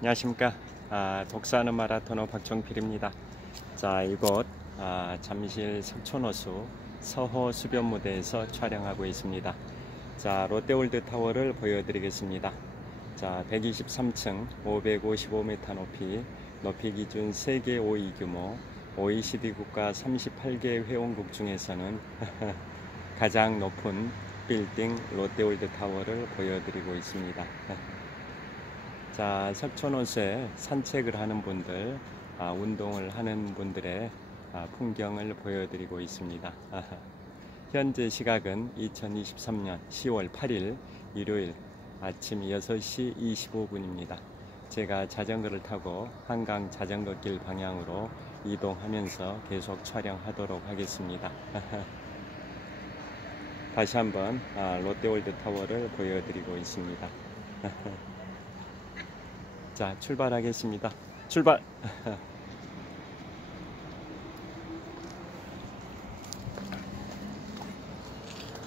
안녕하십니까. 독사하는 마라토너 박종필입니다. 자, 이곳 잠실 석촌호수 서호 수변무대에서 촬영하고 있습니다. 자, 롯데월드타워를 보여드리겠습니다. 자, 123층 555m 높이 기준 세계 5위 규모 OECD 국가 38개 회원국 중에서는 가장 높은 빌딩 롯데월드타워를 보여드리고 있습니다. 자, 석촌호수에 산책을 하는 분들, 운동을 하는 분들의 풍경을 보여드리고 있습니다. 현재 시각은 2023년 10월 8일 일요일 아침 6시 25분입니다. 제가 자전거를 타고 한강 자전거길 방향으로 이동하면서 계속 촬영하도록 하겠습니다. 다시 한번 롯데월드타워를 보여드리고 있습니다. 자, 출발하겠습니다. 출발!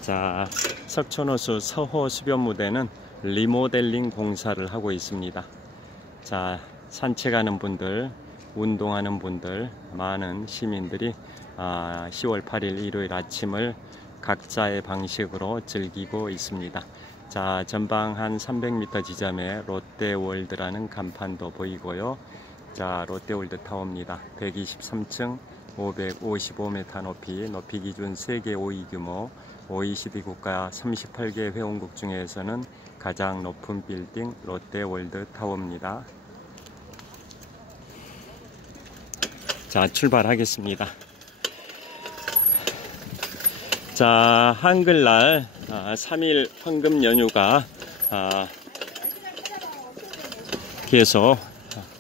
자, 석촌호수 서호 수변무대는 리모델링 공사를 하고 있습니다. 자, 산책하는 분들, 운동하는 분들, 많은 시민들이 10월 8일 일요일 아침을 각자의 방식으로 즐기고 있습니다. 자, 전방 한 300m 지점에 롯데월드라는 간판도 보이고요. 자, 롯데월드타워입니다. 123층 555m 높이 기준 세계 5위 규모 OECD 국가 38개 회원국 중에서는 가장 높은 빌딩 롯데월드타워입니다. 자, 출발하겠습니다. 자, 한글날 3일 황금 연휴가 계속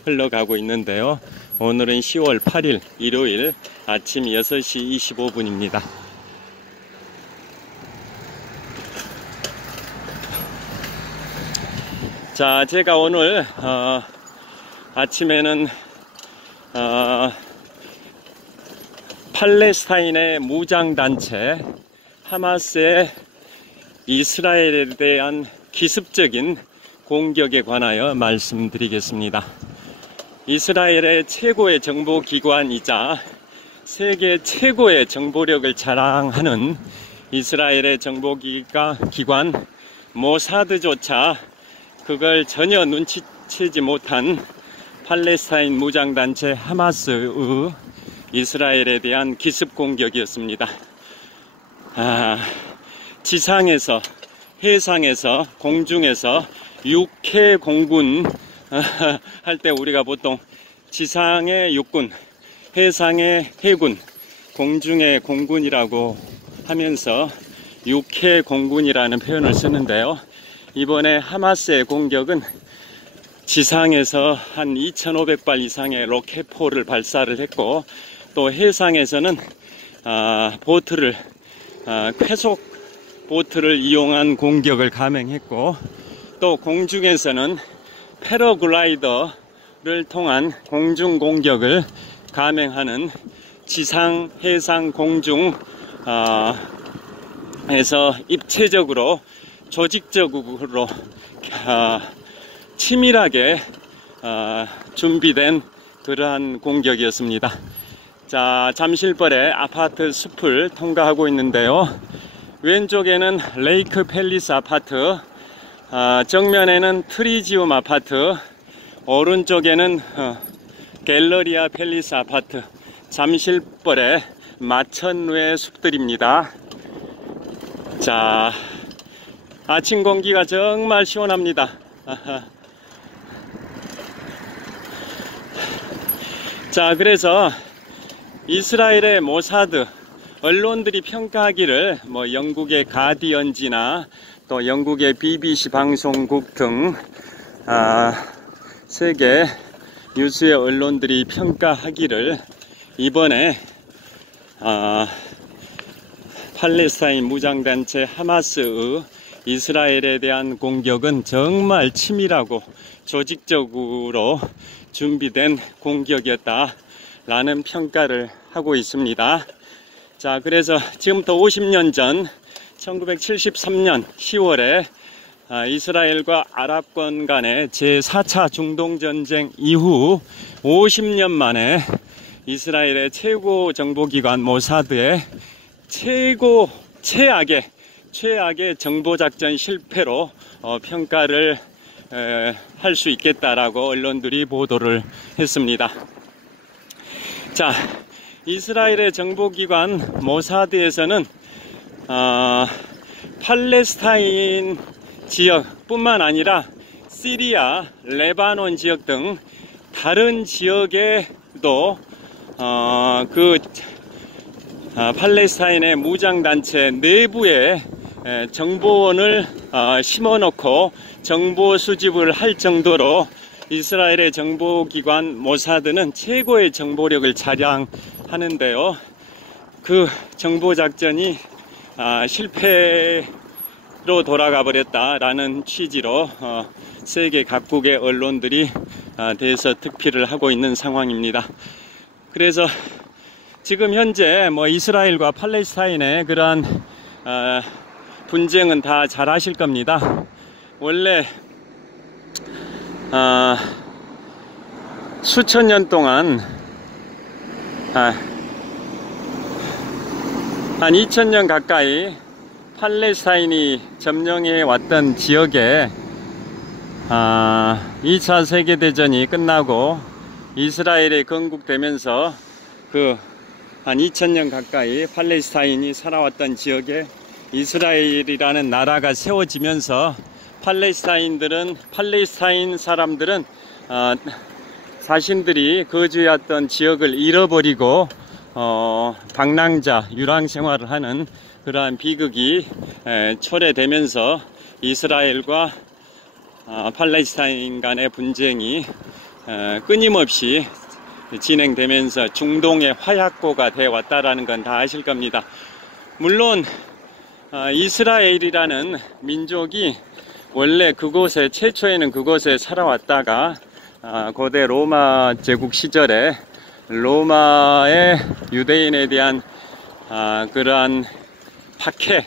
흘러가고 있는데요. 오늘은 10월 8일 일요일 아침 6시 25분입니다. 자, 제가 오늘 아침에는 팔레스타인의 무장단체 하마스의 이스라엘에 대한 기습적인 공격에 관하여 말씀드리겠습니다. 이스라엘의 최고의 정보기관이자 세계 최고의 정보력을 자랑하는 이스라엘의 정보기관 모사드조차 그걸 전혀 눈치채지 못한 팔레스타인 무장단체 하마스의 이스라엘에 대한 기습 공격이었습니다. 지상에서, 해상에서, 공중에서 육해 공군 할 때 우리가 보통 지상의 육군, 해상의 해군, 공중의 공군이라고 하면서 육해 공군이라는 표현을 쓰는데요. 이번에 하마스의 공격은 지상에서 한 2,500발 이상의 로켓포를 발사를 했고, 또 해상에서는 쾌속 보트를 이용한 공격을 감행했고, 또 공중에서는 패러글라이더를 통한 공중 공격을 감행하는 지상, 해상, 공중 에서 입체적으로 조직적으로 치밀하게 준비된 그러한 공격이었습니다. 자, 잠실벌의 아파트 숲을 통과하고 있는데요. 왼쪽에는 레이크 팰리스 아파트, 정면에는 트리지움 아파트, 오른쪽에는 갤러리아 팰리스 아파트, 잠실벌의 마천루의 숲들입니다. 자, 아침 공기가 정말 시원합니다. 자, 그래서 이스라엘의 모사드 언론들이 평가하기를 영국의 가디언지나 또 영국의 BBC 방송국 등 세계 유수의 언론들이 평가하기를 이번에 팔레스타인 무장단체 하마스의 이스라엘에 대한 공격은 정말 치밀하고 조직적으로 준비된 공격이었다 라는 평가를 하고 있습니다. 자, 그래서 지금부터 50년 전 1973년 10월에 이스라엘과 아랍권 간의 제4차 중동전쟁 이후 50년 만에 이스라엘의 최고 정보기관 모사드의 최악의 정보작전 실패로 평가를 할 수 있겠다라고 언론들이 보도를 했습니다. 자, 이스라엘의 정보기관 모사드에서는 팔레스타인 지역뿐만 아니라 시리아, 레바논 지역 등 다른 지역에도 팔레스타인의 무장단체 내부에 정보원을 심어놓고 정보 수집을 할 정도로 이스라엘의 정보기관 모사드는 최고의 정보력을 자랑하는데요. 그 정보작전이 실패로 돌아가 버렸다라는 취지로 세계 각국의 언론들이 대서특필을 하고 있는 상황입니다. 그래서 지금 현재 이스라엘과 팔레스타인의 그러한 분쟁은 다 잘 아실 겁니다. 원래 수천 년 동안 한 2000년 가까이 팔레스타인이 점령해 왔던 지역에 2차 세계대전이 끝나고 이스라엘에 건국되면서 한 2000년 가까이 팔레스타인이 살아왔던 지역에 이스라엘이라는 나라가 세워지면서 팔레스타인 사람들은 자신들이 거주해왔던 지역을 잃어버리고 방랑자, 유랑 생활을 하는 그러한 비극이 초래되면서 이스라엘과 팔레스타인 간의 분쟁이 끊임없이 진행되면서 중동의 화약고가 되어 왔다라는 건 다 아실 겁니다. 물론 이스라엘이라는 민족이 원래 최초에는 그곳에 살아왔다가 고대 로마 제국 시절에 로마의 유대인에 대한 그러한 박해,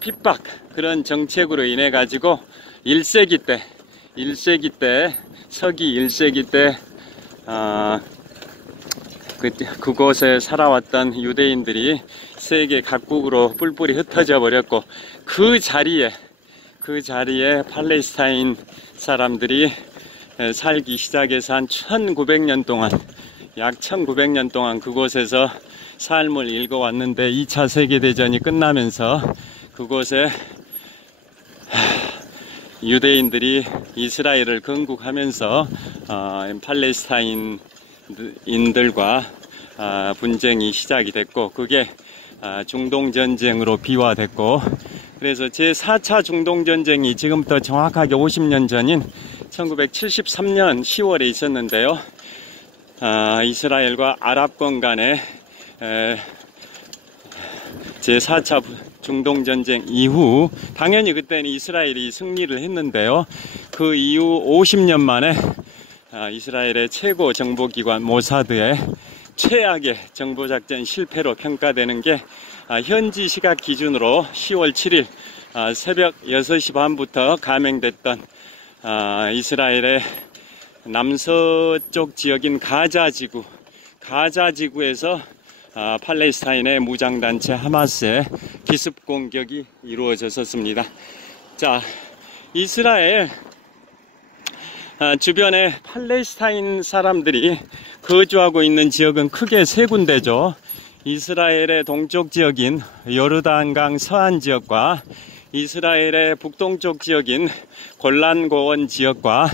핍박 그런 정책으로 인해 가지고 1세기 때 서기 1세기 때 그곳에 살아왔던 유대인들이 세계 각국으로 뿔뿔이 흩어져 버렸고 그 자리에 팔레스타인 사람들이 살기 시작해서 한 1900년 동안 약 1900년 동안 그곳에서 삶을 읽어왔는데 2차 세계대전이 끝나면서 그곳에 유대인들이 이스라엘을 건국하면서 팔레스타인인들과 분쟁이 시작이 됐고 그게 중동전쟁으로 비화됐고 그래서 제4차 중동전쟁이 지금부터 정확하게 50년 전인 1973년 10월에 있었는데요. 이스라엘과 아랍권 간의 제4차 중동전쟁 이후 당연히 그때는 이스라엘이 승리를 했는데요. 그 이후 50년 만에 이스라엘의 최고 정보기관 모사드의 최악의 정보작전 실패로 평가되는 게 현지 시각 기준으로 10월 7일 새벽 6시 반부터 감행됐던 이스라엘의 남서쪽 지역인 가자지구에서 팔레스타인의 무장단체 하마스의 기습 공격이 이루어졌었습니다. 자, 이스라엘 주변에 팔레스타인 사람들이 거주하고 있는 지역은 크게 세 군데죠. 이스라엘의 동쪽 지역인 요르단강 서안 지역과 이스라엘의 북동쪽 지역인 골란고원 지역과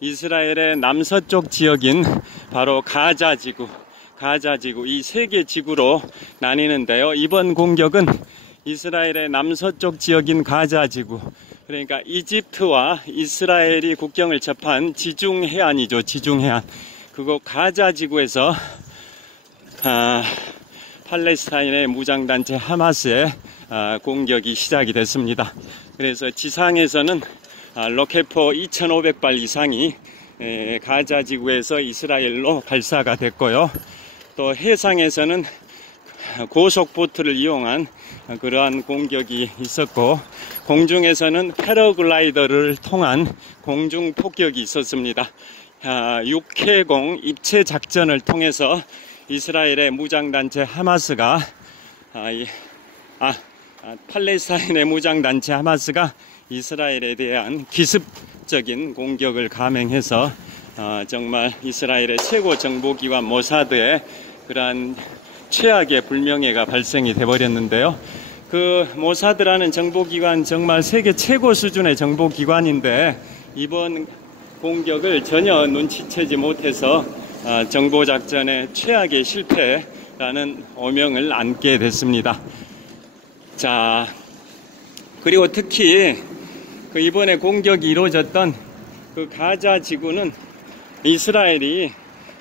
이스라엘의 남서쪽 지역인 바로 가자지구 이 세 개 지구로 나뉘는데요. 이번 공격은 이스라엘의 남서쪽 지역인 가자지구, 그러니까 이집트와 이스라엘이 국경을 접한 지중해안이죠. 지중해안. 그거 가자지구에서 팔레스타인의 무장단체 하마스의 공격이 시작이 됐습니다. 그래서 지상에서는 로켓포 2,500발 이상이 가자지구에서 이스라엘로 발사가 됐고요. 또 해상에서는 고속보트를 이용한 그러한 공격이 있었고, 공중에서는 패러글라이더를 통한 공중 폭격이 있었습니다. 6회공 입체 작전을 통해서 이스라엘의 무장단체 하마스가 팔레스타인의 무장단체 하마스가 이스라엘에 대한 기습적인 공격을 감행해서 정말 이스라엘의 최고 정보기관 모사드의 그러한 최악의 불명예가 발생이 돼버렸는데요. 그 모사드라는 정보기관 정말 세계 최고 수준의 정보기관인데, 이번 공격을 전혀 눈치채지 못해서 정보작전의 최악의 실패라는 오명을 안게 됐습니다. 자, 그리고 특히 그 이번에 공격이 이루어졌던 그 가자 지구는, 이스라엘이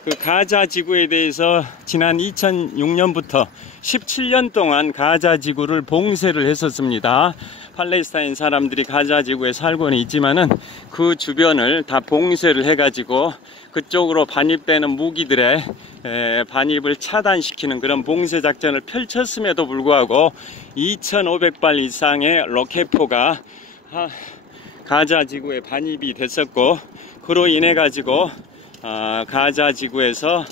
그 가자 지구에 대해서 지난 2006년부터 17년 동안 가자 지구를 봉쇄를 했었습니다. 팔레스타인 사람들이 가자 지구에 살고는 있지만은 그 주변을 다 봉쇄를 해가지고 그쪽으로 반입되는 무기들의 반입을 차단시키는 그런 봉쇄 작전을 펼쳤음에도 불구하고 2,500발 이상의 로켓포가 가자 지구에 반입이 됐었고, 그로 인해 가지고 가자 지구에서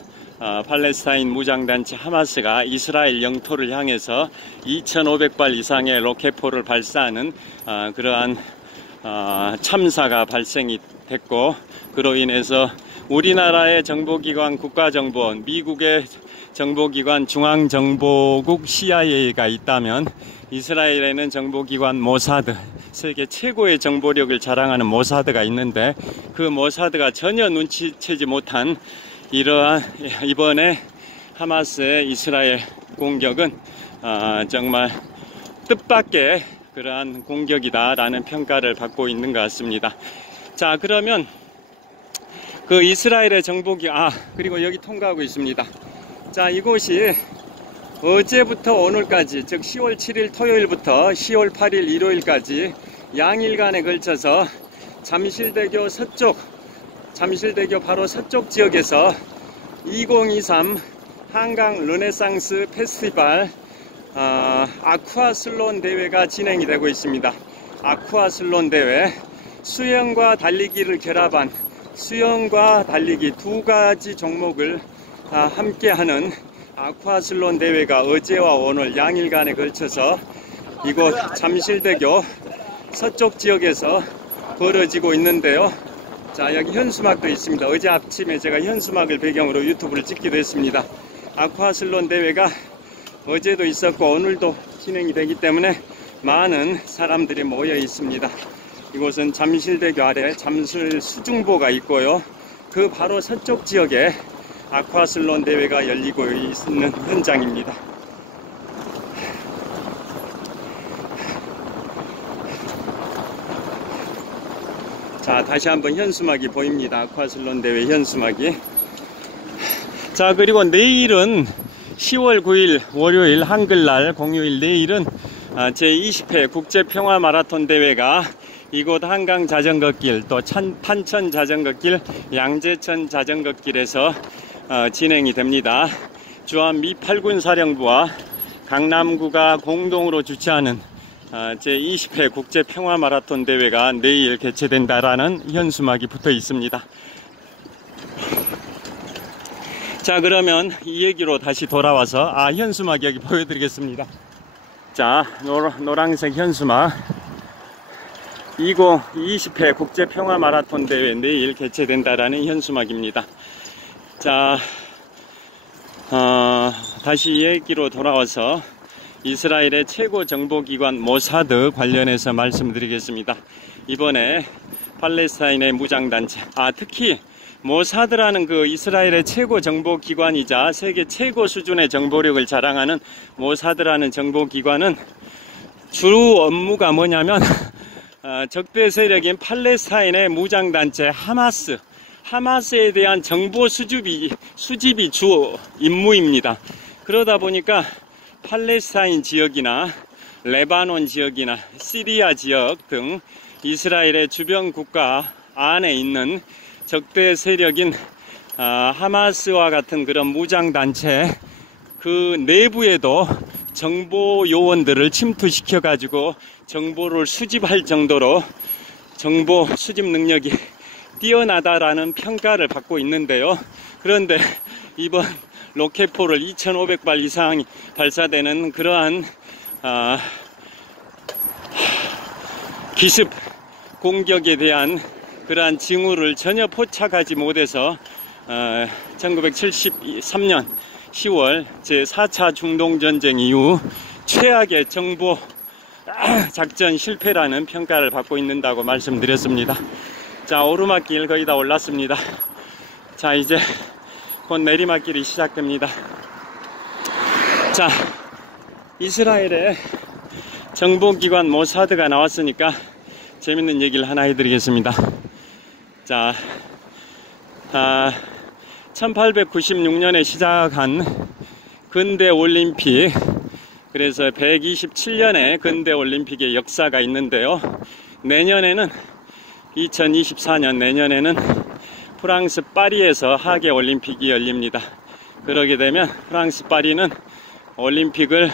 팔레스타인 무장단체 하마스가 이스라엘 영토를 향해서 2,500발 이상의 로켓포를 발사하는 그러한 참사가 발생이 됐고, 그로 인해서 우리나라의 정보기관 국가정보원, 미국의 정보기관 중앙정보국 CIA가 있다면 이스라엘에는 정보기관 모사드, 세계 최고의 정보력을 자랑하는 모사드가 있는데, 그 모사드가 전혀 눈치채지 못한 이러한 이번에 하마스의 이스라엘 공격은 정말 뜻밖의 그러한 공격이다라는 평가를 받고 있는 것 같습니다. 자, 그러면 그 이스라엘의 그리고 여기 통과하고 있습니다. 자, 이곳이 어제부터 오늘까지, 즉 10월 7일 토요일부터 10월 8일 일요일까지 양일간에 걸쳐서 잠실대교 바로 서쪽 지역에서 2023 한강 르네상스 페스티벌 아쿠아슬론 대회가 진행이 되고 있습니다. 아쿠아슬론 대회, 수영과 달리기를 결합한 수영과 달리기 두 가지 종목을 함께하는 아쿠아슬론 대회가 어제와 오늘 양일간에 걸쳐서 이곳 잠실대교 서쪽 지역에서 벌어지고 있는데요. 자, 여기 현수막도 있습니다. 어제 아침에 제가 현수막을 배경으로 유튜브를 찍기도 했습니다. 아쿠아슬론 대회가 어제도 있었고 오늘도 진행이 되기 때문에 많은 사람들이 모여 있습니다. 이곳은 잠실대교 아래 잠실 수중보가 있고요. 그 바로 서쪽 지역에 아쿠아슬론 대회가 열리고 있는 현장입니다. 자, 다시 한번 현수막이 보입니다. 아쿠아슬론 대회 현수막이. 자, 그리고 내일은 10월 9일 월요일 한글날 공휴일, 내일은 제20회 국제평화마라톤 대회가 이곳 한강 자전거길, 또 판천 자전거길, 양재천 자전거길에서 진행이 됩니다. 주한 미 8군 사령부와 강남구가 공동으로 주최하는 제20회 국제평화마라톤 대회가 내일 개최된다라는 현수막이 붙어 있습니다. 자, 그러면 이 얘기로 다시 돌아와서 현수막 여기 보여드리겠습니다. 자, 노란색 현수막, 20회 국제평화마라톤 대회 내일 개최된다라는 현수막입니다. 자, 다시 이 얘기로 돌아와서 이스라엘의 최고 정보기관 모사드 관련해서 말씀드리겠습니다. 이번에 팔레스타인의 무장단체, 특히 모사드라는 그 이스라엘의 최고 정보기관이자 세계 최고 수준의 정보력을 자랑하는 모사드라는 정보기관은 주 업무가 뭐냐면 적대 세력인 팔레스타인의 무장단체 하마스에 대한 정보 수집이 주 임무입니다. 그러다 보니까 팔레스타인 지역이나 레바논 지역이나 시리아 지역 등 이스라엘의 주변 국가 안에 있는 적대 세력인 하마스와 같은 그런 무장단체 그 내부에도 정보 요원들을 침투시켜 가지고 정보를 수집할 정도로 정보 수집 능력이 뛰어나다라는 평가를 받고 있는데요. 그런데 이번 로켓포를 2,500발 이상 발사되는 그러한 기습 공격에 대한 그러한 징후를 전혀 포착하지 못해서 1973년 10월 제4차 중동전쟁 이후 최악의 정보 작전 실패라는 평가를 받고 있는다고 말씀드렸습니다. 자, 오르막길 거의 다 올랐습니다. 자, 이제 곧 내리막길이 시작됩니다. 자, 이스라엘의 정보기관 모사드가 나왔으니까 재밌는 얘기를 하나 해드리겠습니다. 자, 1896년에 시작한 근대 올림픽, 그래서 127년의 근대 올림픽의 역사가 있는데요. 내년에는 2024년 내년에는 프랑스 파리에서 하계 올림픽이 열립니다. 그러게 되면 프랑스 파리는 올림픽을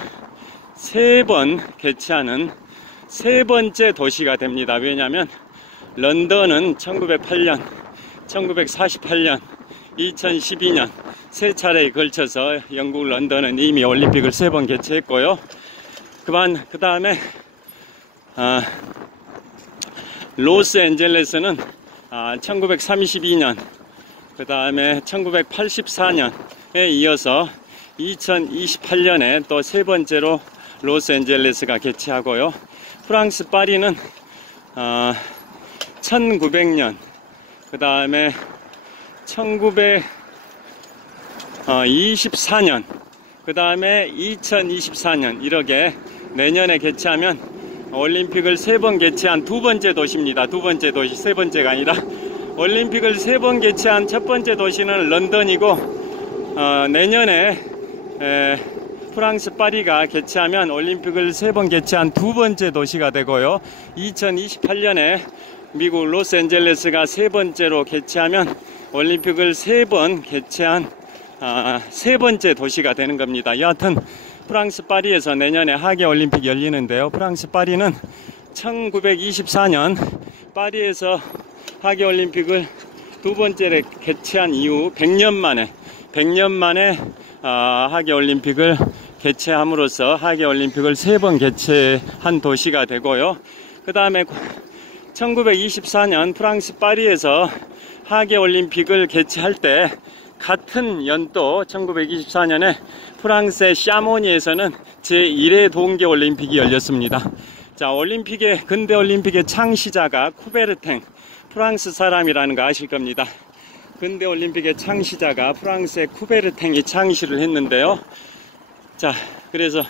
3번 개최하는 3번째 도시가 됩니다. 왜냐하면 런던은 1908년, 1948년, 2012년 3차례에 걸쳐서 영국 런던은 이미 올림픽을 3번 개최했고요. 그 다음에 로스앤젤레스는 1932년, 그 다음에 1984년에 이어서 2028년에 또 3번째로 로스앤젤레스가 개최하고요. 프랑스 파리는 1900년, 그 다음에 1924년, 그 다음에 2024년 이렇게 내년에 개최하면 올림픽을 3번 개최한 2번째 도시입니다. 2번째 도시, 3번째가 아니라 올림픽을 3번 개최한 첫 번째 도시는 런던이고 내년에 프랑스 파리가 개최하면 올림픽을 3번 개최한 2번째 도시가 되고요. 2028년에 미국 로스앤젤레스가 3번째로 개최하면 올림픽을 3번 개최한 3번째 도시가 되는 겁니다. 여하튼 프랑스 파리에서 내년에 하계 올림픽이 열리는데요. 프랑스 파리는 1924년 파리에서 하계 올림픽을 2번째로 개최한 이후 100년 만에 하계 올림픽을 개최함으로써 하계 올림픽을 3번 개최한 도시가 되고요. 그 다음에 1924년 프랑스 파리에서 하계 올림픽을 개최할 때 같은 연도 1924년에 프랑스의 샤모니에서는 제1회 동계 올림픽이 열렸습니다. 자, 근대 올림픽의 창시자가 쿠베르탱, 프랑스 사람이라는 거 아실 겁니다. 근대 올림픽의 창시자가 프랑스의 쿠베르탱이 창시를 했는데요. 자, 그래서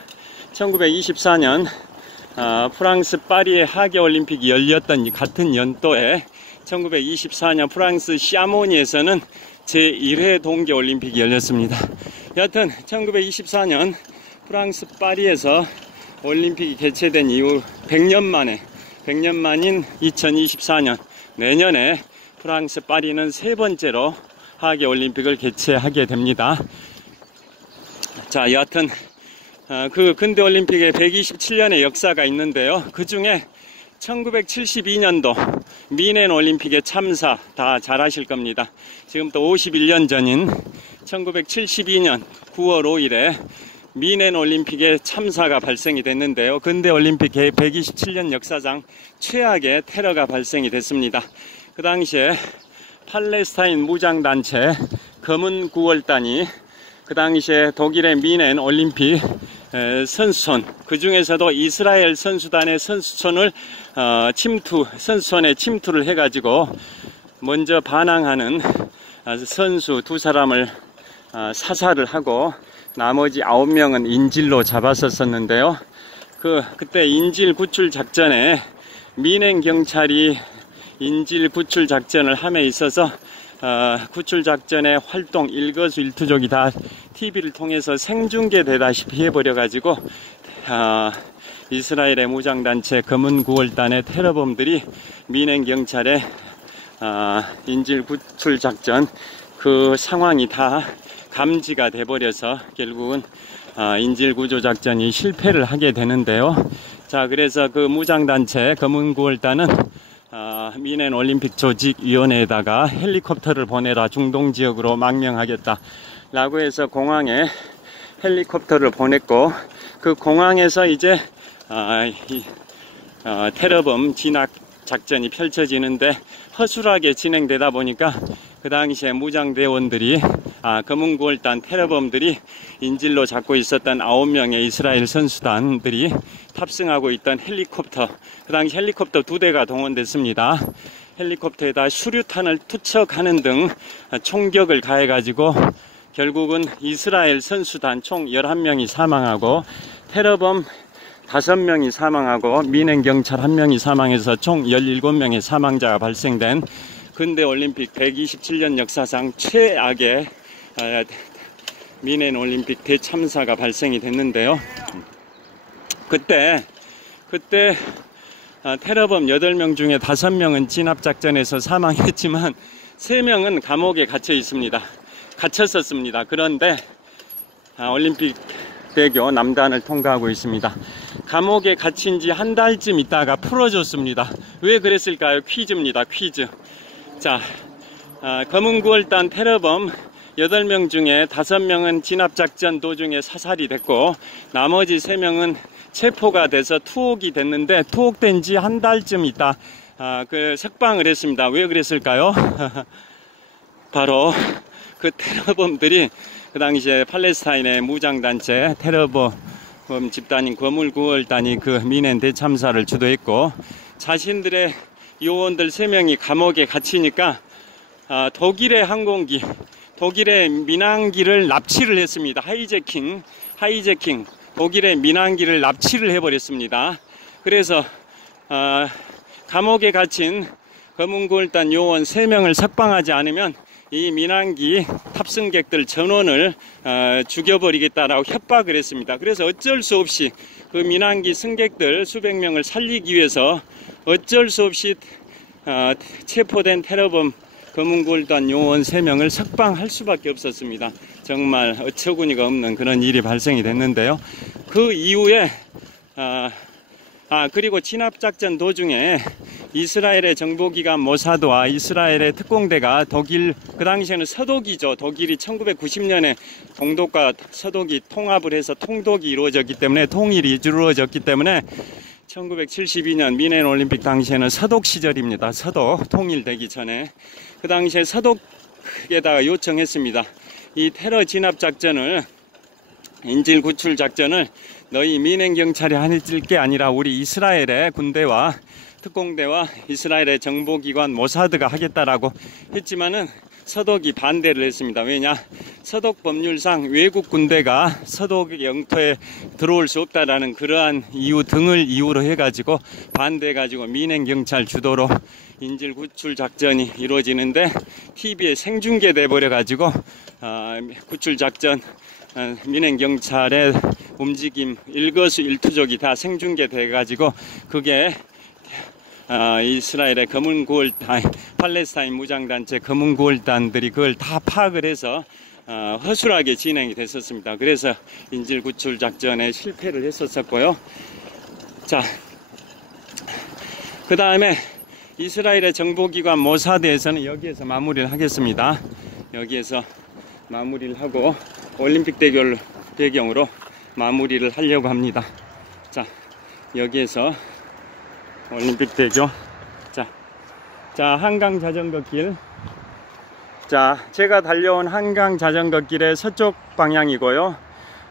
1924년 프랑스 파리의 하계 올림픽이 열렸던 같은 연도에 1924년 프랑스 샤모니에서는 제1회 동계 올림픽이 열렸습니다. 여하튼 1924년 프랑스 파리에서 올림픽이 개최된 이후 100년 만인 2024년 내년에 프랑스 파리는 3번째로 하계 올림픽을 개최하게 됩니다. 자, 여하튼 그 근대 올림픽에 127년의 역사가 있는데요. 그 중에 1972년도 미넨 올림픽의 참사 다 잘 아실 겁니다. 지금부터 51년 전인 1972년 9월 5일에 미넨 올림픽의 참사가 발생이 됐는데요. 근대 올림픽 127년 역사상 최악의 테러가 발생이 됐습니다. 그 당시에 팔레스타인 무장단체 검은 9월단이 그 당시에 독일의 미넨 올림픽 선수촌, 그 중에서도 이스라엘 선수단의 선수촌을 선수촌에 침투를 해가지고 먼저 반항하는 선수 2사람을 사살을 하고 나머지 9명은 인질로 잡았었는데요. 그때 인질 구출 작전에 미넨 경찰이 인질 구출 작전을 함에 있어서 구출 작전의 활동 일거수일투족이 다 TV를 통해서 생중계되다시피 해버려가지고 이스라엘의 무장단체 검은 9월단의 테러범들이 미넨 경찰의 인질 구출 작전 그 상황이 다 감지가 돼버려서 결국은 인질구조작전이 실패를 하게 되는데요. 자, 그래서 그 무장단체 검은구월단은 미넨 올림픽 조직위원회에다가 헬리콥터를 보내라, 중동지역으로 망명하겠다 라고 해서 공항에 헬리콥터를 보냈고, 그 공항에서 이제 테러범 진압 작전이 펼쳐지는데 허술하게 진행되다 보니까 그 당시에 무장대원들이 검은구월단 테러범들이 인질로 잡고 있었던 9명의 이스라엘 선수단들이 탑승하고 있던 헬리콥터, 그 당시 헬리콥터 2대가 동원됐습니다. 헬리콥터에다 수류탄을 투척하는 등 총격을 가해가지고 결국은 이스라엘 선수단 총 11명이 사망하고 테러범 5명이 사망하고 미넨 경찰 1명이 사망해서 총 17명의 사망자가 발생된 근대올림픽 127년 역사상 최악의 미넨 올림픽 대참사가 발생이 됐는데요. 그때 테러범 8명 중에 5명은 진압작전에서 사망했지만 3명은 감옥에 갇혀 있습니다. 갇혔었습니다. 그런데 올림픽 대교 남단을 통과하고 있습니다. 감옥에 갇힌 지 한 달쯤 있다가 풀어줬습니다. 왜 그랬을까요? 퀴즈입니다. 퀴즈. 자, 검은구월단 테러범 8명 중에 5명은 진압작전 도중에 사살이 됐고, 나머지 3명은 체포가 돼서 투옥이 됐는데, 투옥된 지 한 달쯤 있다 석방을 했습니다. 왜 그랬을까요? 바로 그 테러범들이 그 당시에 팔레스타인의 무장단체 테러범 집단인 검은구월단이 그 미넨 대참사를 주도했고, 자신들의 요원들 3명이 감옥에 갇히니까 독일의 항공기, 독일의 민항기를 납치를 했습니다. 하이제킹, 독일의 민항기를 납치를 해버렸습니다. 그래서 감옥에 갇힌 검은구월단 요원 3명을 석방하지 않으면 이 민항기 탑승객들 전원을 죽여버리겠다라고 협박을 했습니다. 그래서 어쩔 수 없이 그 민항기 승객들 수백 명을 살리기 위해서 어쩔 수 없이 체포된 테러범 검은구월단 요원 3명을 석방할 수밖에 없었습니다. 정말 어처구니가 없는 그런 일이 발생이 됐는데요. 그 이후에 그리고 진압작전 도중에 이스라엘의 정보기관 모사드와 이스라엘의 특공대가 독일, 그 당시에는 서독이죠. 독일이 1990년에 동독과 서독이 통합을 해서 통독이 이루어졌기 때문에, 통일이 이루어졌기 때문에 1972년 미넨 올림픽 당시에는 서독 시절입니다. 서독 통일되기 전에 그 당시에 서독에다가 요청했습니다. 이 테러 진압 작전을, 인질 구출 작전을 너희 미넨 경찰이 해줄 게 아니라 우리 이스라엘의 군대와 특공대와 이스라엘의 정보기관 모사드가 하겠다라고 했지만은 서독이 반대를 했습니다. 왜냐? 서독 법률상 외국 군대가 서독 영토에 들어올 수 없다라는 그러한 이유 등을 이유로 해가지고 반대해가지고 미넨 경찰 주도로 인질 구출 작전이 이루어지는데, TV에 생중계돼 버려가지고 구출 작전, 미넨 경찰의 움직임 일거수일투족이 다 생중계돼 가지고 그게 이스라엘의 검은구월단, 팔레스타인 무장단체 검은구월단들이 그걸 다 파악을 해서 허술하게 진행이 됐었습니다. 그래서 인질구출 작전에 실패를 했었고요. 자, 그 다음에 이스라엘의 정보기관 모사드에서는 여기에서 마무리를 하겠습니다. 여기에서 마무리를 하고 올림픽 대교를 배경으로 마무리를 하려고 합니다. 자, 여기에서 올림픽 대교. 자, 한강 자전거 길. 자, 제가 달려온 한강 자전거 길의 서쪽 방향이고요.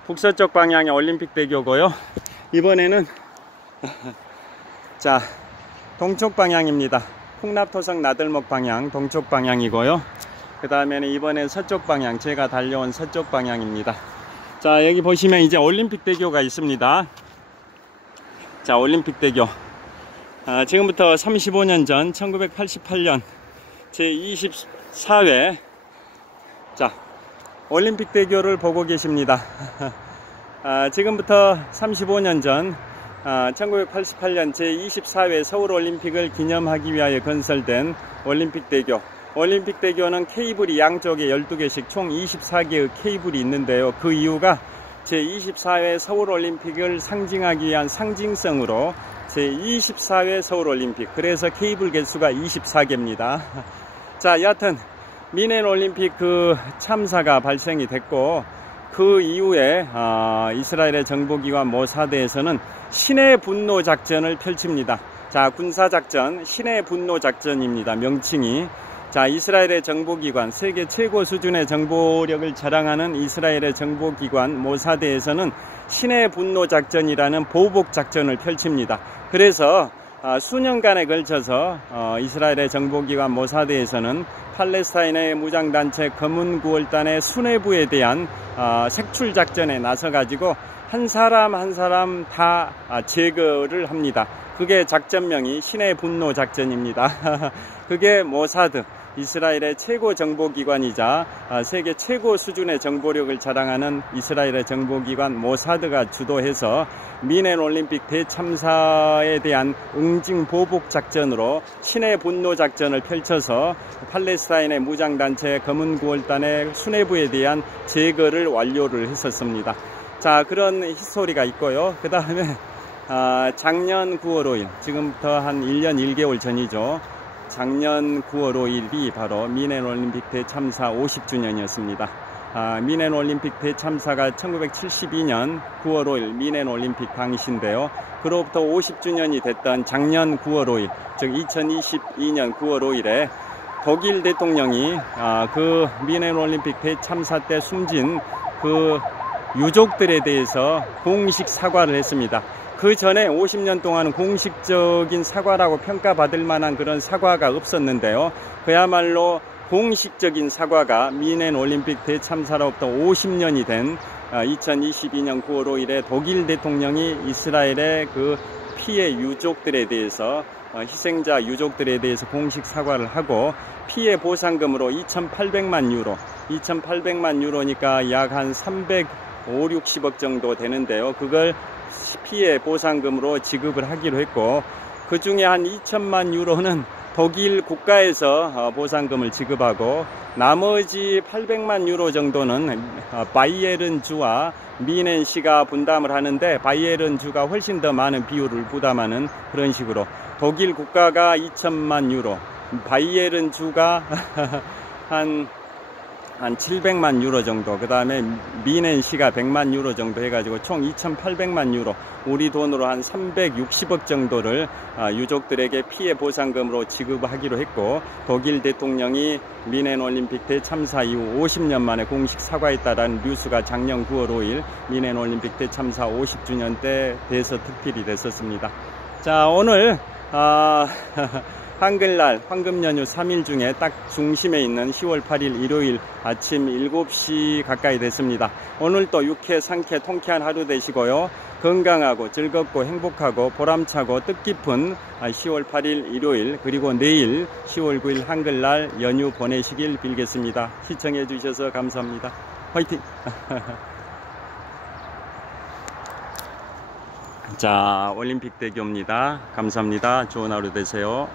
북서쪽 방향이 올림픽 대교고요. 이번에는 자, 동쪽 방향입니다. 풍납토성 나들목 방향, 동쪽 방향이고요. 그 다음에는 이번엔 서쪽 방향, 제가 달려온 서쪽 방향입니다. 자, 여기 보시면 이제 올림픽 대교가 있습니다. 자, 올림픽 대교. 지금부터 35년 전 1988년 제24회 자, 올림픽 대교를 보고 계십니다. 지금부터 35년 전 1988년 제24회 서울올림픽을 기념하기 위하여 건설된 올림픽 대교. 올림픽 대교는 케이블이 양쪽에 12개씩 총 24개의 케이블이 있는데요. 그 이유가 제24회 서울올림픽을 상징하기 위한 상징성으로 제24회 서울올림픽, 그래서 케이블 개수가 24개입니다. 자, 여하튼 미넨올림픽 그 참사가 발생이 됐고, 그 이후에 이스라엘의 정보기관 모사드에서는 신의 분노 작전을 펼칩니다. 자, 군사작전 신의 분노 작전입니다. 명칭이. 자, 이스라엘의 정보기관, 세계 최고 수준의 정보력을 자랑하는 이스라엘의 정보기관 모사드에서는 신의 분노 작전이라는 보복 작전을 펼칩니다. 그래서 수년간에 걸쳐서 이스라엘의 정보기관 모사드에서는 팔레스타인의 무장단체 검은 9월단의 수뇌부에 대한 색출 작전에 나서 가지고 한 사람 한 사람 다 제거를 합니다. 그게 작전명이 신의 분노 작전입니다. 그게 모사드, 이스라엘의 최고 정보기관이자 세계 최고 수준의 정보력을 자랑하는 이스라엘의 정보기관 모사드가 주도해서 미넨올림픽 대참사에 대한 응징 보복 작전으로 신의 분노 작전을 펼쳐서 팔레스타인의 무장단체 검은 9월단의 수뇌부에 대한 제거를 완료를 했었습니다. 자, 그런 히스토리가 있고요. 그 다음에 작년 9월 5일, 지금부터 한 1년 1개월 전이죠. 작년 9월 5일이 바로 미넨올림픽 대참사 50주년이었습니다. 미넨올림픽 대참사가 1972년 9월 5일 미넨올림픽 당시인데요. 그로부터 50주년이 됐던 작년 9월 5일, 즉 2022년 9월 5일에 독일 대통령이 그 미넨올림픽 대참사 때 숨진 그 유족들에 대해서 공식 사과를 했습니다. 그 전에 50년 동안 공식적인 사과라고 평가받을 만한 그런 사과가 없었는데요. 그야말로 공식적인 사과가 미넨올림픽 대참사로부터 50년이 된 2022년 9월 5일에 독일 대통령이 이스라엘의 그 피해 유족들에 대해서 희생자 유족들에 대해서 공식 사과를 하고 피해 보상금으로 2,800만 유로, 2,800만 유로니까 약 한 350~60억 정도 되는데요. 그걸 피해 보상금으로 지급을 하기로 했고, 그 중에 한 2천만 유로는 독일 국가에서 보상금을 지급하고, 나머지 800만 유로 정도는 바이에른 주와 미넨시가 분담을 하는데, 바이에른 주가 훨씬 더 많은 비율을 부담하는 그런 식으로 독일 국가가 2천만 유로, 바이에른 주가 한 700만 유로 정도, 그 다음에 미넨시가 100만 유로 정도 해가지고 총 2,800만 유로, 우리 돈으로 한 360억 정도를 유족들에게 피해 보상금으로 지급하기로 했고, 독일 대통령이 미넨올림픽 대참사 이후 50년 만에 공식 사과했다라는 뉴스가 작년 9월 5일 미넨올림픽 대참사 50주년 때 대서특필이 됐었습니다. 자, 오늘 한글날 황금연휴 3일 중에 딱 중심에 있는 10월 8일 일요일 아침 7시 가까이 됐습니다. 오늘도 유쾌, 상쾌, 통쾌한 하루 되시고요. 건강하고 즐겁고 행복하고 보람차고 뜻깊은 10월 8일 일요일, 그리고 내일 10월 9일 한글날 연휴 보내시길 빌겠습니다. 시청해 주셔서 감사합니다. 화이팅! 자, 올림픽 대교입니다. 감사합니다. 좋은 하루 되세요.